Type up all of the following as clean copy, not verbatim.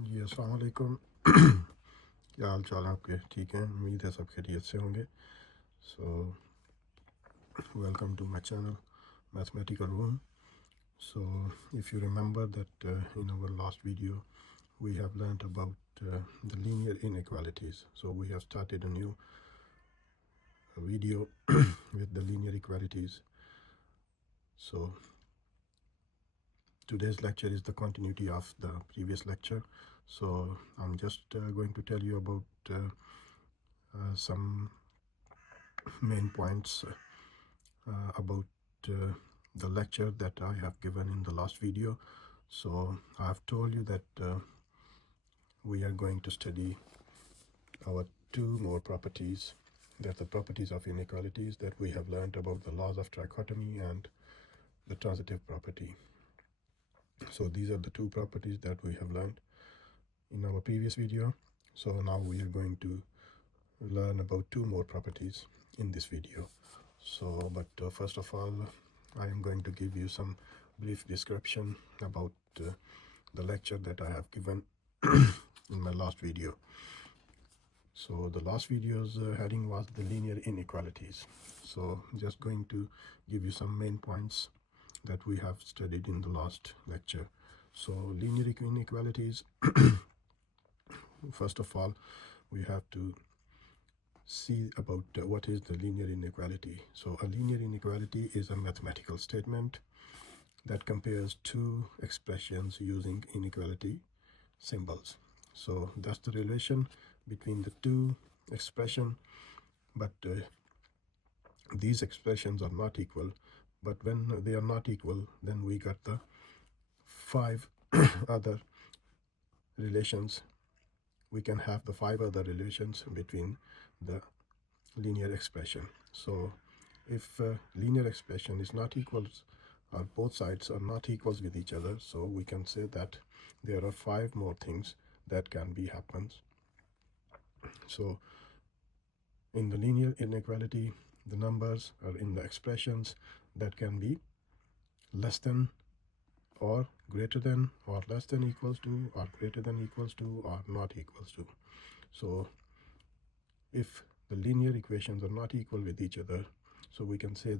जी अस्सलाम वालेकुम। क्या हाल चाल है आपके? ठीक हैं, उम्मीद है सब खैरियत से होंगे। So welcome to my channel mathematical room. So if you remember that in our last video we have learned about the linear inequalities. So we have started a new video with the linear equalities. So today's lecture is the continuity of the previous lecture. So I'm just going to tell you about some main points about the lecture that I have given in the last video. So I have told you that we are going to study our two more properties. That's the properties of inequalities that we have learned about the laws of trichotomy and the transitive property. So these are the two properties that we have learned in our previous video. So now we are going to learn about two more properties in this video. So but first of all, I am going to give you some brief description about the lecture that I have given in my last video. So the last video's heading was the linear inequalities. So just going to give you some main points that we have studied in the last lecture. So linear inequalities, first of all, we have to see about what is the linear inequality. So a linear inequality is a mathematical statement that compares two expressions using inequality symbols. So that's the relation between the two expressions, but these expressions are not equal. But when they are not equal, then we got the five other relations. We can have the five other relations between the linear expression. So if linear expression is not equals, or both sides are not equals with each other, so we can say that there are five more things that can be happens. So in the linear inequality, the numbers are in the expressions that can be less than or greater than or less than equals to or greater than equals to or not equals to. So if the linear equations are not equal with each other, so we can say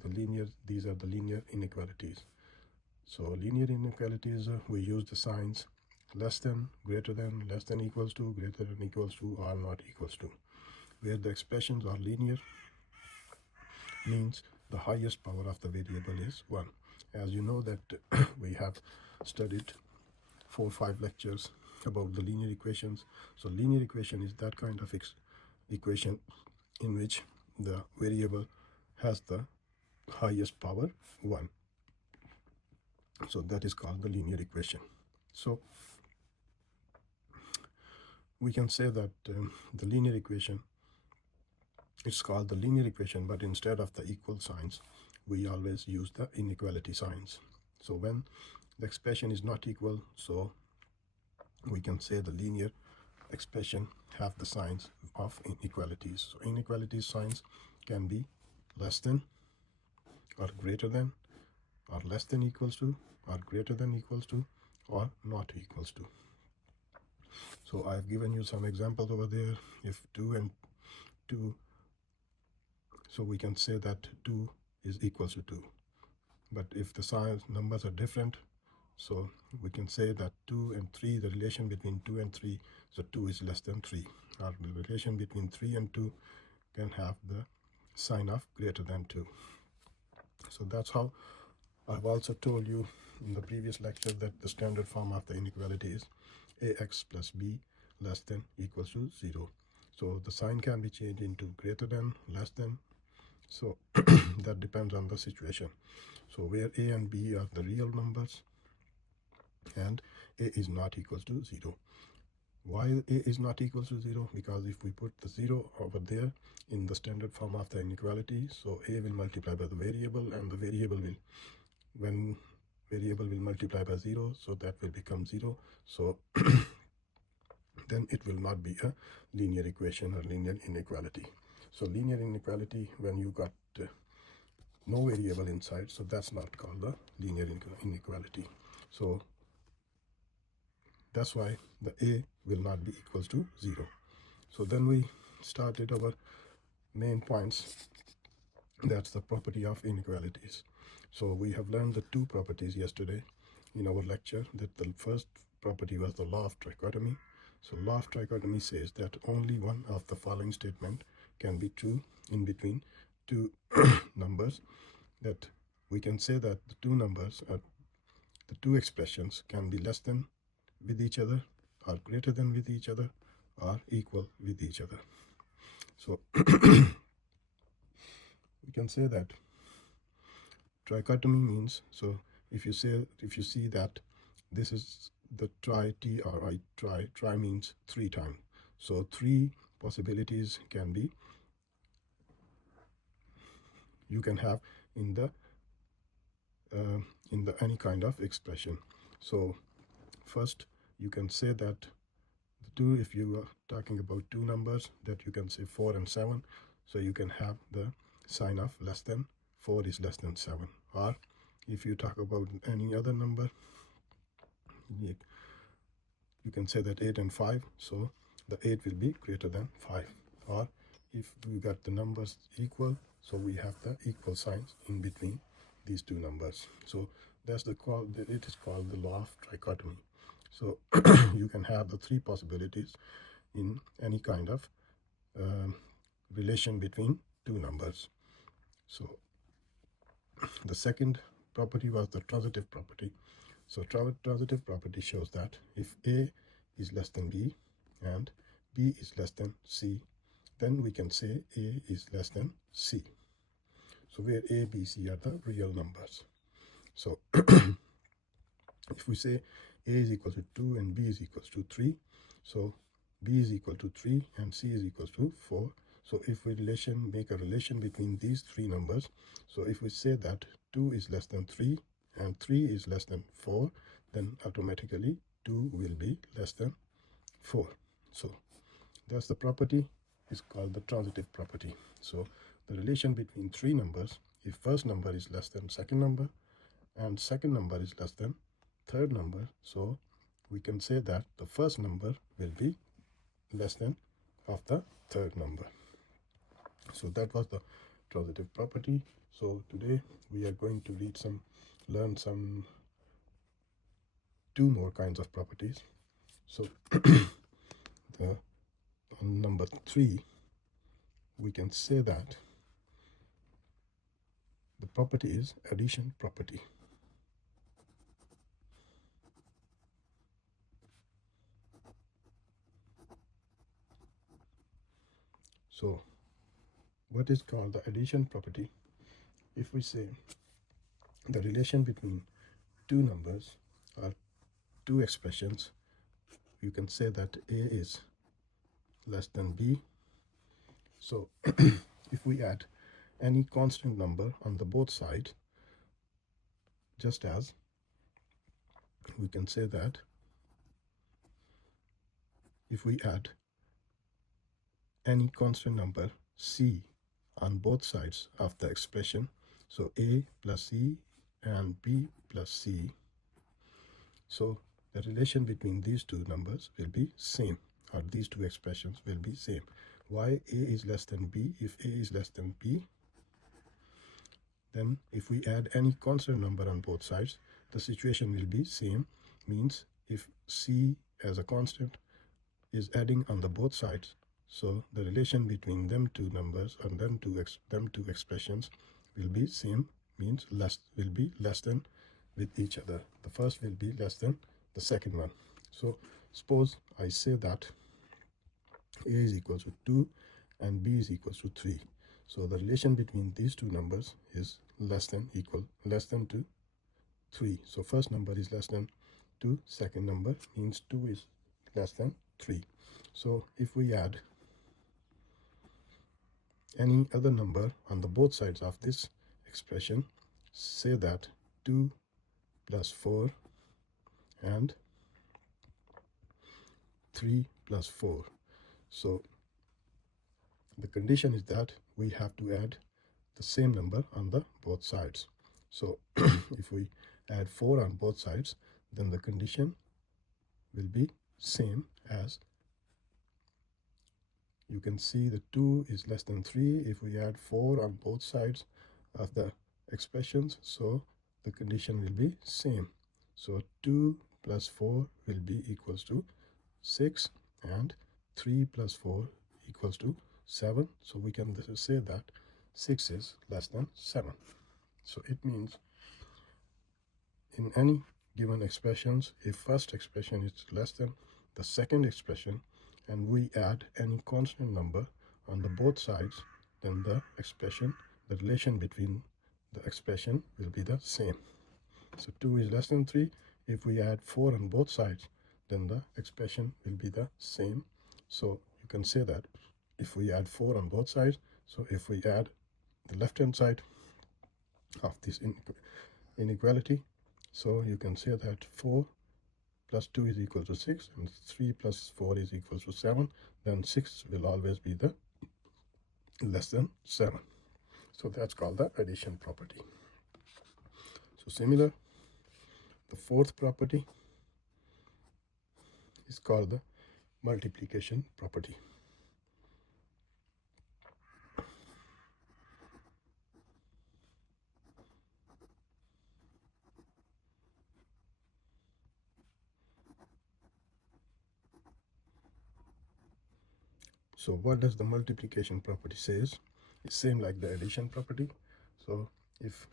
these are the linear inequalities. So linear inequalities, we use the signs less than, greater than, less than equals to, greater than equals to, or not equals to. Where the expressions are linear means the highest power of the variable is 1. As you know that we have studied 4 or 5 lectures about the linear equations. So linear equation is that kind of equation in which the variable has the highest power 1. So that is called the linear equation. So we can say that the linear equation, it's called the linear equation, but instead of the equal signs, we always use the inequality signs. So when the expression is not equal, so we can say the linear expression have the signs of inequalities. So inequality signs can be less than or greater than or less than equals to or greater than equals to or not equals to. So I've given you some examples over there. If 2 and 2, so we can say that 2 is equals to 2. But if the size numbers are different, so we can say that 2 and 3, the relation between 2 and 3, so 2 is less than 3. Or the relation between 3 and 2 can have the sign of greater than 2. So that's how I've also told you in the previous lecture that the standard form of the inequality is ax plus b less than equals to 0. So the sign can be changed into greater than, less than. So that depends on the situation. So where a and b are the real numbers and a is not equals to 0. Why a is not equals to 0? Because if we put the 0 over there in the standard form of the inequality, so a will multiply by the variable, and the variable will, when variable will multiply by 0, so that will become 0. So then it will not be a linear equation or linear inequality. So linear inequality, when you got no variable inside, so that's not called the linear inequality. So That's why the a will not be equals to 0. So then we started our main points. That's the property of inequalities. So we have learned the two properties yesterday in our lecture. That the first property was the law of trichotomy. So law of trichotomy says that only one of the following statement can be true in between two numbers. That we can say that the two numbers are the two expressions can be less than with each other, or greater than with each other, or equal with each other. So we can say that trichotomy means, so if you see that this is the tri, t or I, tri means 3 times. So 3 possibilities can be, you can have in the any kind of expression. So first you can say that the two, if you are talking about two numbers, that you can say 4 and 7. So you can have the sign of less than, 4 is less than 7. Or if you talk about any other number, you can say that 8 and 5. So the 8 will be greater than 5. Or if we got the numbers equal, so we have the equal signs in between these two numbers. So that's it is called the law of trichotomy. So you can have the 3 possibilities in any kind of relation between two numbers. So the second property was the transitive property. So transitive property shows that if A is less than B and B is less than C, then we can say A is less than C. So where A, B, C are the real numbers. So if we say A is equal to 2 and B is equal to 3, so B is equal to 3 and C is equal to 4. So if we make a relation between these 3 numbers, so if we say that 2 is less than 3 and 3 is less than 4, then automatically 2 will be less than 4. So that's the property, is called the transitive property. So the relation between 3 numbers, if first number is less than second number and second number is less than third number, so we can say that the first number will be less than of the third number. So that was the transitive property. So today we are going to learn some 2 more kinds of properties. So on number 3, we can say that the property is addition property. So what is called the addition property? If we say the relation between 2 numbers or 2 expressions, you can say that A is less than B. So if we add any constant number on the both sides, just as we can say that if we add any constant number C on both sides of the expression, so A plus C and B plus C, so the relation between these 2 numbers will be same, or these 2 expressions will be same. Why A is less than B? If A is less than B, then if we add any constant number on both sides, the situation will be same. Means if C as a constant is adding on the both sides, so the relation between them 2 numbers and them two expressions will be same, means will be less than with each other. The first will be less than the second one. So suppose I say that A is equal to 2 and B is equal to 3. So the relation between these 2 numbers is less than to 3. So first number is less than 2, second number means 2 is less than 3. So if we add any other number on the both sides of this expression, say that 2 plus 4 and 3 plus 4. So the condition is that we have to add the same number on the both sides. So if we add 4 on both sides, then the condition will be same as, you can see the 2 is less than 3 if we add 4 on both sides of the expressions, so the condition will be same. So 2 plus 4 will be equals to 6, and 3 plus 4 equals to 7. So we can say that 6 is less than 7. So it means in any given expressions, if first expression is less than the second expression and we add any constant number on the both sides, then the expression, the relation between the expression will be the same. So 2 is less than 3. If we add 4 on both sides, then the expression will be the same. So you can say that if we add 4 on both sides, so if we add the left hand side of this inequality, so you can say that 4 plus 2 is equal to 6, and 3 plus 4 is equal to 7, then 6 will always be the less than 7. So that's called the addition property. So similar, the fourth property is called the multiplication property. So what does the multiplication property says? It's same like the addition property. So if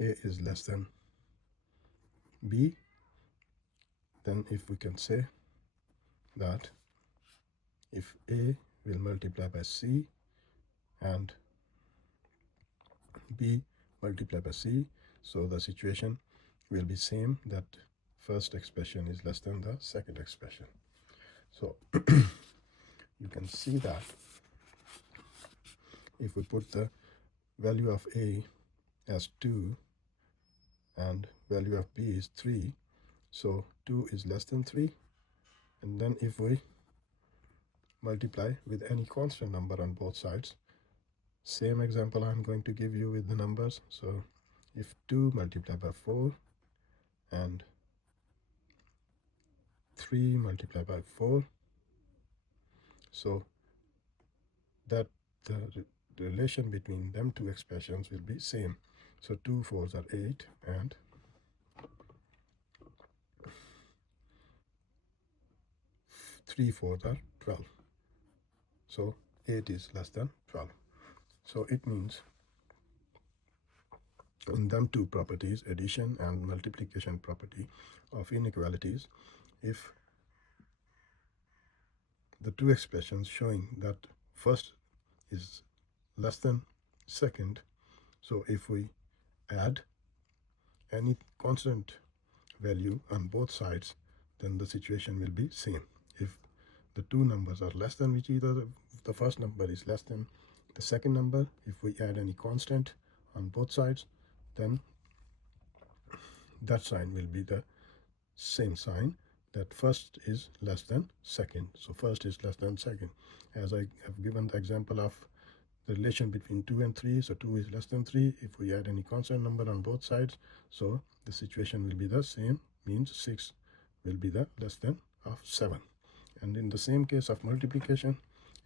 A is less than B, then if we can say that if A will multiply by C and B multiply by C, so the situation will be same, that first expression is less than the second expression. So you can see that if we put the value of A as 2 and value of B is 3, so 2 is less than 3, and then if we multiply with any constant number on both sides, same example I'm going to give you with the numbers. So if 2 multiplied by 4 and 3 multiplied by 4, so that the relation between them two expressions will be same. So 2 4s are 8 and 3 4s are 12. So 8 is less than 12. So it means in them two properties, addition and multiplication property of inequalities, if the two expressions showing that first is less than second, so if we add any constant value on both sides, then the situation will be same. If the two numbers are less than each other, the first number is less than the second number, if we add any constant on both sides, then that sign will be the same sign, that first is less than second. So first is less than second. As I have given the example of the relation between 2 and 3, so 2 is less than 3 if we add any constant number on both sides, so the situation will be the same, means 6 will be the less than of 7. And in the same case of multiplication,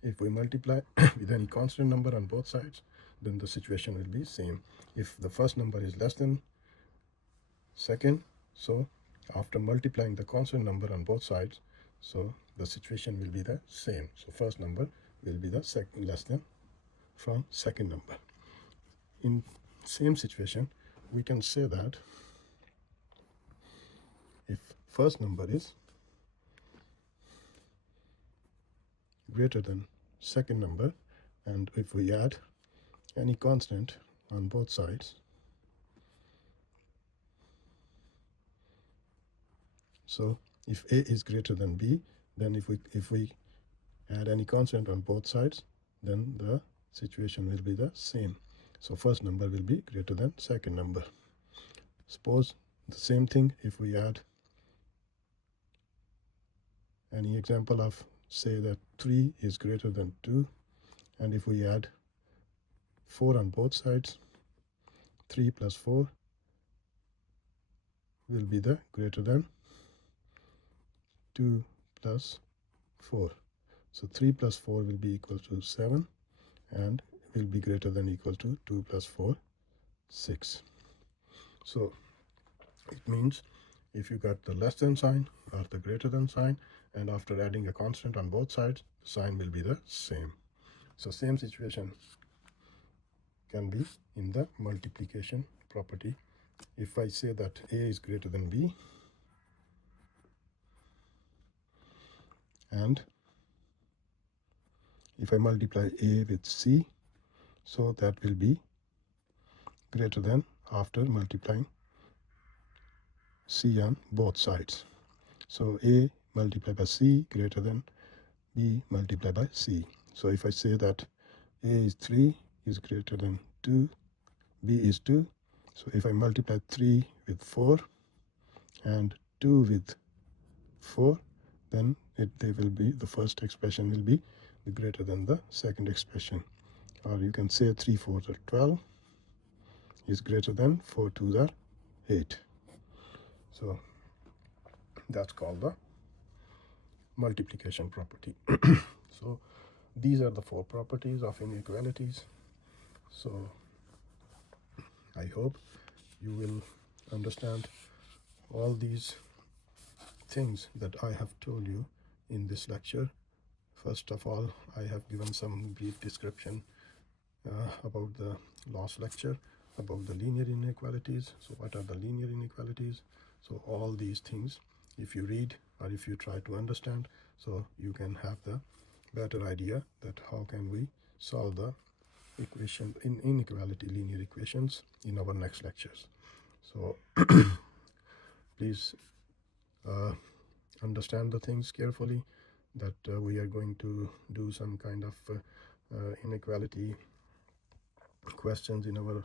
if we multiply with any constant number on both sides, then the situation will be same. If the first number is less than second, so after multiplying the constant number on both sides, so the situation will be the same. So first number will be the less than from second number. In same situation, we can say that if first number is greater than second number, and if we add any constant on both sides, so if A is greater than B, then if we add any constant on both sides, then the situation will be the same. So first number will be greater than second number. Suppose the same thing if we add any example of, say that 3 is greater than 2, and if we add 4 on both sides, 3 plus 4 will be the greater than 2 plus 4. So 3 plus 4 will be equal to 7 and will be greater than equal to 2 plus 4, 6. So it means if you got the less than sign or the greater than sign, and after adding a constant on both sides, the sign will be the same. So same situation can be in the multiplication property. If I say that A is greater than B, and if I multiply A with C, so that will be greater than after multiplying C on both sides. So A multiplied by C greater than B multiplied by C. So if I say that A is 3 is greater than 2, B is 2. So if I multiply 3 with 4 and 2 with 4, then they will be, the first expression will be greater than the second expression. Or you can say 3 4s are 12 is greater than 4 2s are 8. So that's called the multiplication property. So these are the 4 properties of inequalities. So I hope you will understand all these things that I have told you in this lecture. First of all, I have given some brief description about the last lecture about the linear inequalities. So what are the linear inequalities? So all these things, if you read or if you try to understand, so you can have the better idea that how can we solve the equation in inequality linear equations in our next lectures. So please understand the things carefully, that we are going to do some kind of inequality questions in our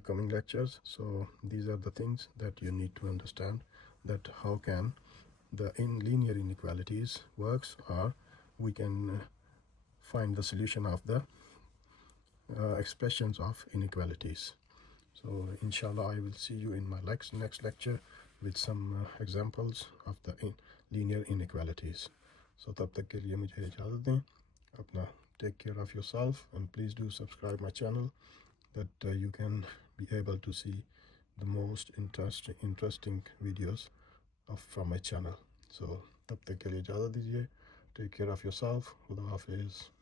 coming lectures. So these are the things that you need to understand, that how can the linear inequalities works, or we can find the solution of the expressions of inequalities. So inshallah I will see you in my next lecture with some examples of the linear inequalities. So तब तक के लिए मुझे इजाज़त दें. अपना take care of yourself, and please do subscribe my channel, that you can be able to see the most interesting videos from my channel. So तब तक के लिए इजाज़त दीजिए. Take care of yourself. खुदा हाफिज़.